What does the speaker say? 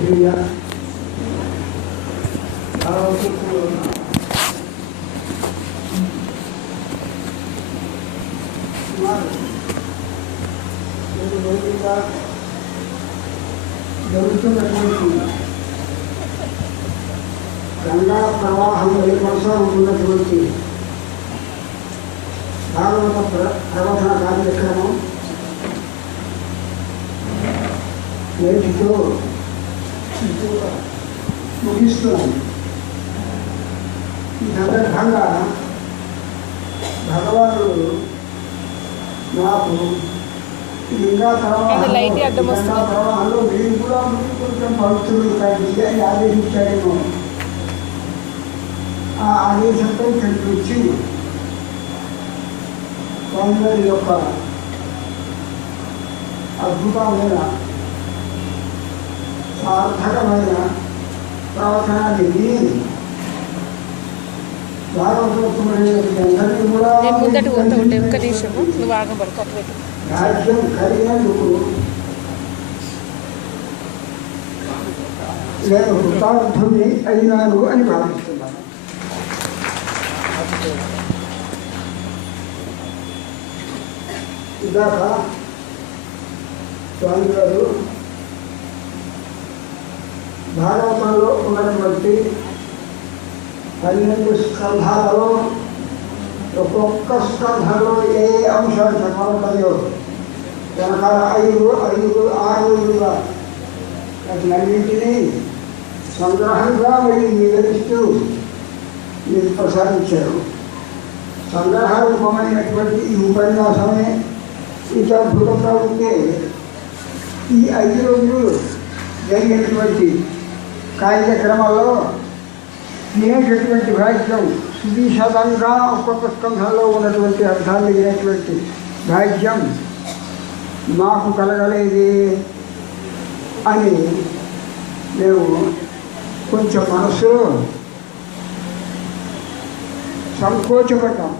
ప్రియ జరుగుతున్నటువంటి గంగా ప్రవాహం కొనసాగుతున్నటువంటి భాగవత ప్రవచన కార్యక్రమం నేటితో ముగిస్తున్నాం. ఈ సందర్భంగా భగవానుడు నాకు లింగా ప్రవాహంలో మీరు కూడా కొంచెం పవిత్రులు కండి అని ఆదేశించాడేమో. ఆ ఆదేశంతో ఇక్కడికి వచ్చి స్వామివారి యొక్క అద్భుతమైన సార్థకమైన ప్రవచనాన్ని విని భాగవతోత్తముడైనటువంటి కూడా రాజ్యం కలిగినందుకు నేను కృతార్థుని అయినాను అని భావిస్తున్నాను. ఇందాక స్వామి గారు భాగవతంలో ఉన్నటువంటి 12 స్కంధాలలో ఒక్కొక్క స్కంధంలో ఏ అంశాలు చెప్పబడ్డాయో వెనకాల 6 వాటినన్నింటినీ సంగ్రహంగా మళ్ళీ వివరిస్తూ మీరు ప్రసాదించారు. సంగ్రహ రూపమైనటువంటి ఈ ఉపన్యాసమే ఇంత అద్భుతంగా ఉంటే ఈ 5 రోజులు జరిగినటువంటి కార్యక్రమాల్లో వినేటటువంటి భాగ్యం సువిశదంగా ఒక్కొక్క స్కంధంలో ఉన్నటువంటి అర్థాలు వినేటువంటి భాగ్యం మాకు కలగలేదే అని మేము కొంచెం మనసులో సంకోచపడ్డాం.